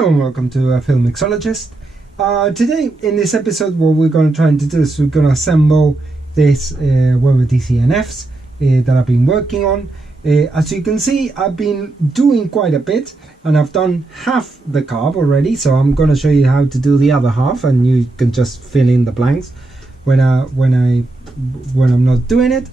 Hello and welcome to Film Mixologist. Today in this episode what we're going to try and do is we're going to assemble this Weber DCNFs that I've been working on. As you can see, I've been doing quite a bit and I've done half the carb already, so I'm going to show you how to do the other half and you can just fill in the blanks when I'm not doing it.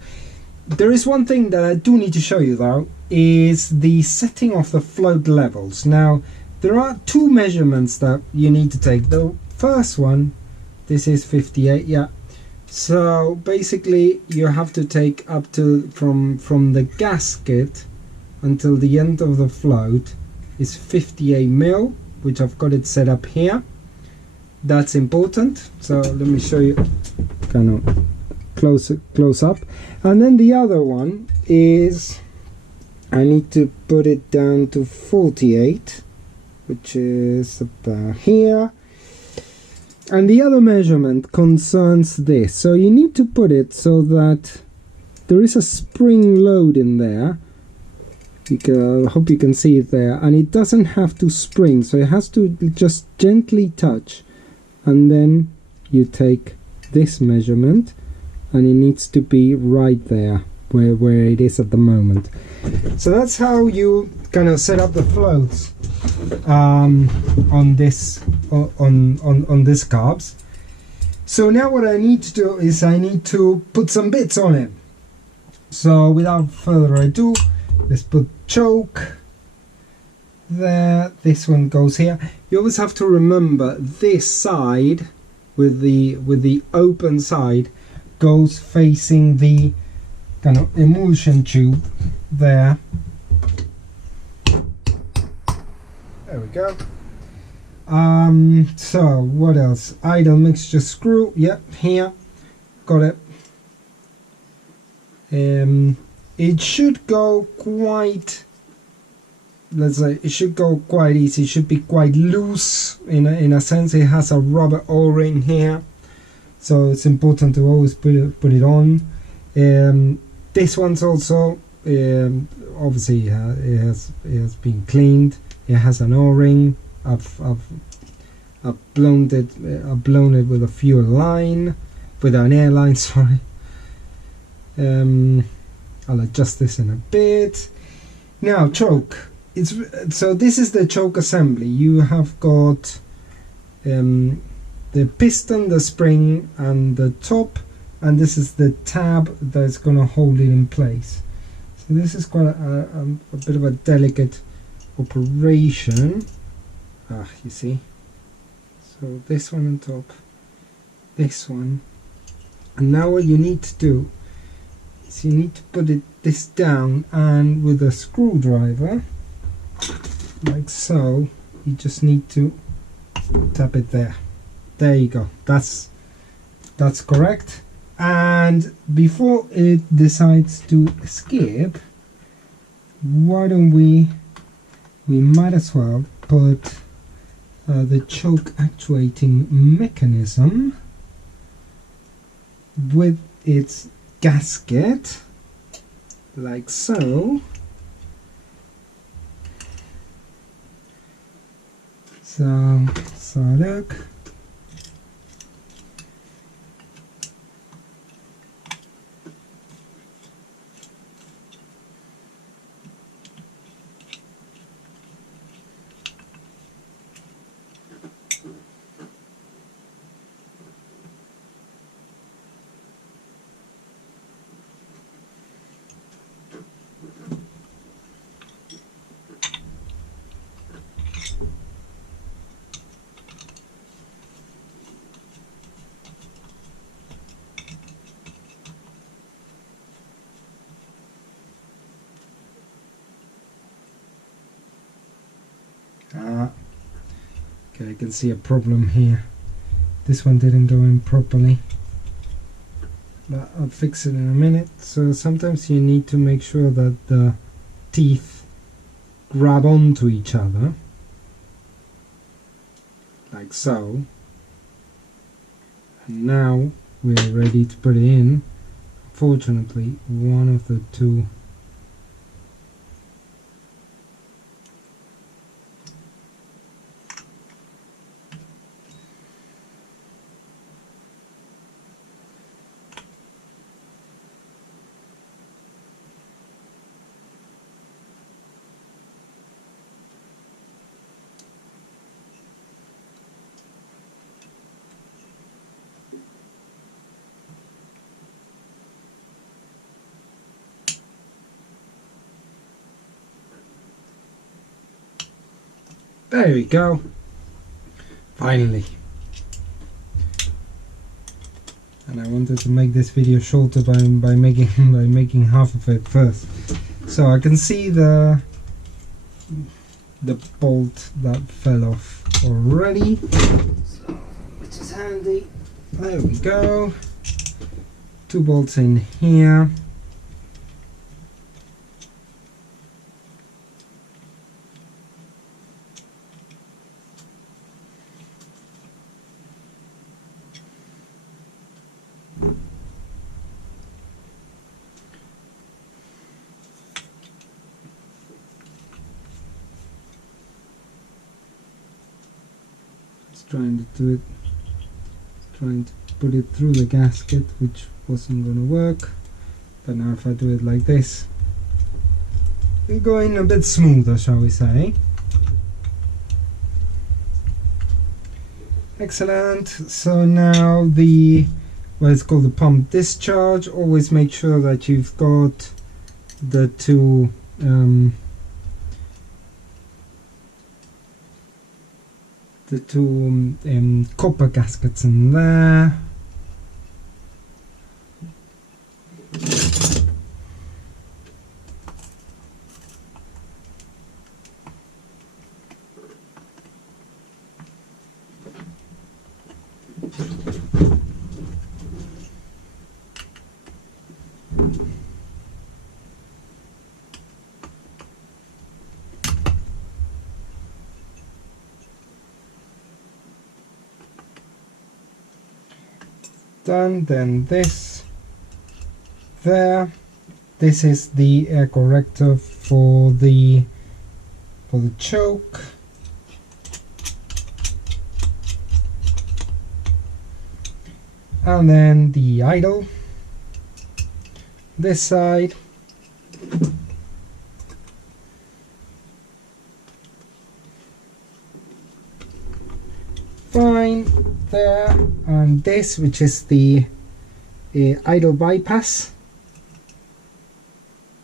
There is one thing that I do need to show you though, is the setting of the float levels. Now there are two measurements that you need to take. The first one, this is 58, yeah. So basically you have to take up to from the gasket until the end of the float is 58 mil, which I've got it set up here. That's important. So let me show you kind of close up. And then the other one is I need to put it down to 48, which is about here. And the other measurement concerns this. So you need to put it so that there is a spring load in there. I hope you can see it there. And it doesn't have to spring, so it has to just gently touch. And then you take this measurement and it needs to be right there where it is at the moment. So that's how you kind of set up the floats on this carbs. So now what I need to do is I need to put some bits on it. So without further ado, let's put choke there. This one goes here. You always have to remember this side with the open side goes facing the kind of emulsion tube there. There we go. So what else? Idle mixture screw. Yep, here. Got it. It should go quite, let's say, it should go quite easy. It should be quite loose in a sense. It has a rubber O-ring here, so it's important to always put it on. This one's also obviously it has been cleaned. It has an O-ring. I've blown it with a fuel line, with an air line. Sorry. I'll adjust this in a bit. Now choke. So this is the choke assembly. You have got the piston, the spring, and the top, and this is the tab that's going to hold it in place. So this is quite a bit of a delicate operation. You see. So this one on top, this one, and now what you need to do is you need to put this down, and with a screwdriver, like so, you just need to tap it there. There you go. That's correct. And before it decides to escape, why don't we might as well put the choke actuating mechanism with its gasket, like so. So look. Okay, I can see a problem here. This one didn't go in properly, but I'll fix it in a minute. So sometimes you need to make sure that the teeth grab onto each other, like so. And now we're ready to put it in. Unfortunately, one of the two There we go. Finally. And I wanted to make this video shorter by making half of it first. So I can see the bolt that fell off already. So, which is handy. There we go. 2 bolts in here. Trying to do it, trying to put it through the gasket, which wasn't going to work, but now if I do it like this, it's going a bit smoother, shall we say. Excellent. So now what is called the pump discharge, always make sure that you've got the two copper gaskets in there. Done. Then this there. This is the air corrector for the choke. And then the idle. This side. Fine. There, and this, which is the idle bypass,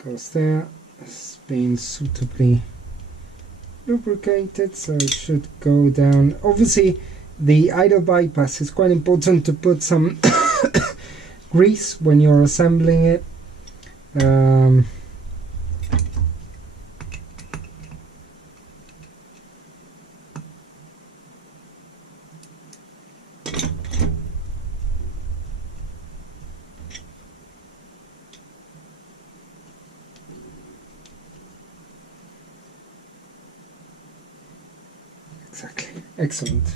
goes there. It's been suitably lubricated, so it should go down. Obviously the idle bypass is quite important to put some grease when you're assembling it. Exactly. Excellent.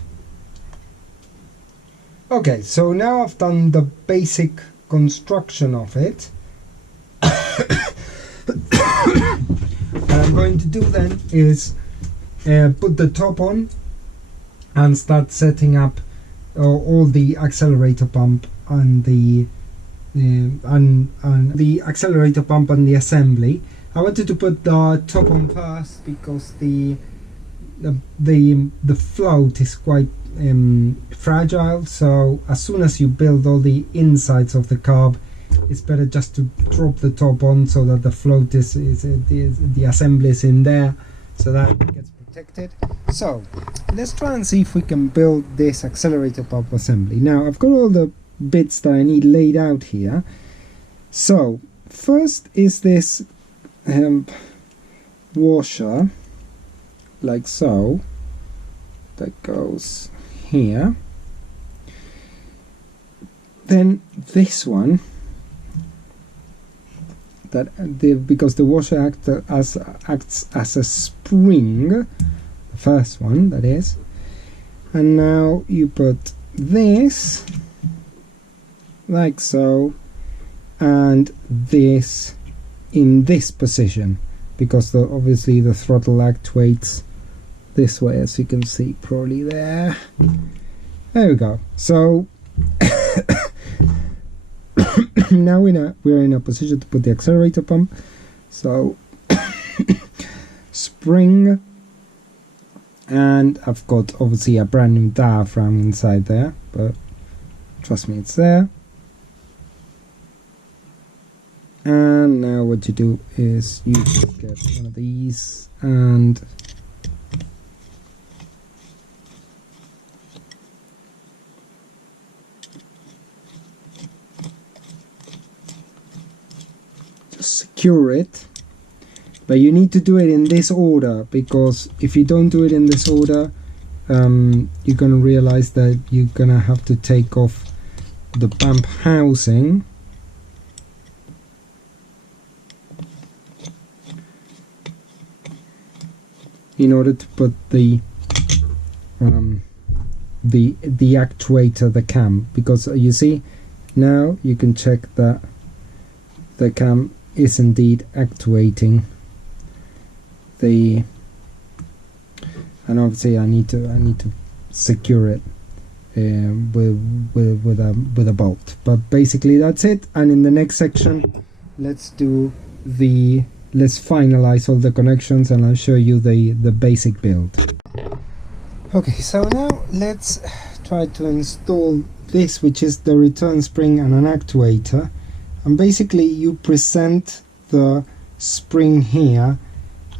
Okay, so now I've done the basic construction of it. What I'm going to do then is put the top on and start setting up all the accelerator pump and the accelerator pump and the assembly. I wanted to put the top on first because the float is quite fragile, so as soon as you build all the insides of the carb, it's better just to drop the top on so that the float is the assembly is in there, so that it gets protected. So let's try and see if we can build this accelerator pump assembly. Now I've got all the bits that I need laid out here. So first is this washer, like so, that goes here. Then this one, because the washer acts as a spring, the first one that is, and now you put this like so, and this in this position, because obviously the throttle actuates this way, as you can see probably there. There we go. So now we're in a position to put the accelerator pump. So spring, and I've got obviously a brand new diaphragm inside there, but trust me, it's there. And now what you do is you just get one of these and secure it, but you need to do it in this order, because if you don't do it in this order, you're going to realize that you're going to have to take off the pump housing in order to put the actuator, the cam, because you see now you can check that the cam is indeed actuating the, and obviously I need to secure it with a bolt. But basically that's it, and in the next section let's finalize all the connections and I'll show you the basic build. Okay, so now let's try to install this, which is the return spring and an actuator. And basically you present the spring here,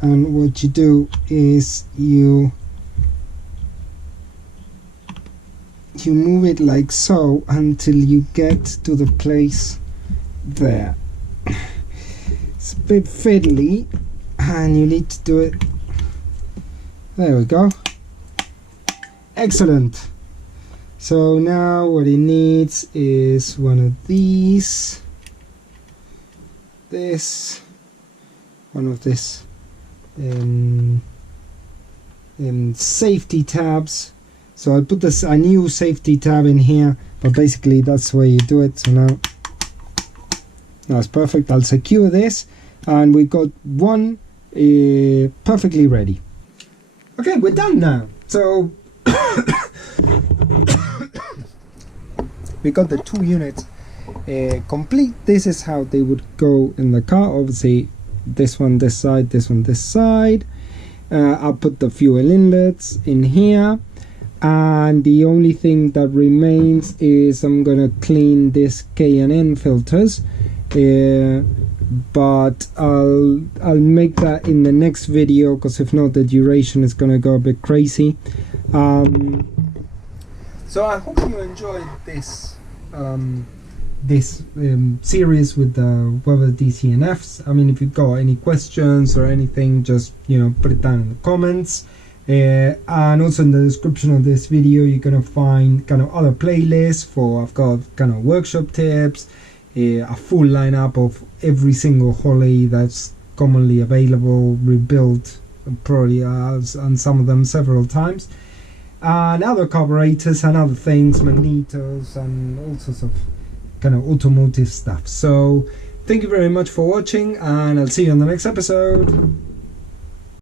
and what you do is you move it like so until you get to the place there. It's a bit fiddly and you need to do it. There we go. Excellent. So now what it needs is one of these, one of this safety tabs. So I put a new safety tab in here, but basically that's the way you do it. So now that's perfect. I'll secure this, and we've got one perfectly ready. Okay, we're done now. So we got the 2 units complete. This is how they would go in the car. Obviously this one this side, this one this side. I'll put the fuel inlets in here, and the only thing that remains is I'm gonna clean this K&N filters, but I'll make that in the next video, because if not the duration is gonna go a bit crazy. So I hope you enjoyed this series with the Weber DCNFs. I mean, if you've got any questions or anything, just put it down in the comments. And also in the description of this video you're gonna find kind of other playlists for, I've got kind of workshop tips, a full lineup of every single Holley that's commonly available, rebuilt probably and some of them several times, and other carburetors and other things, magnetos and all sorts of kind of automotive stuff. So thank you very much for watching, and I'll see you on the next episode.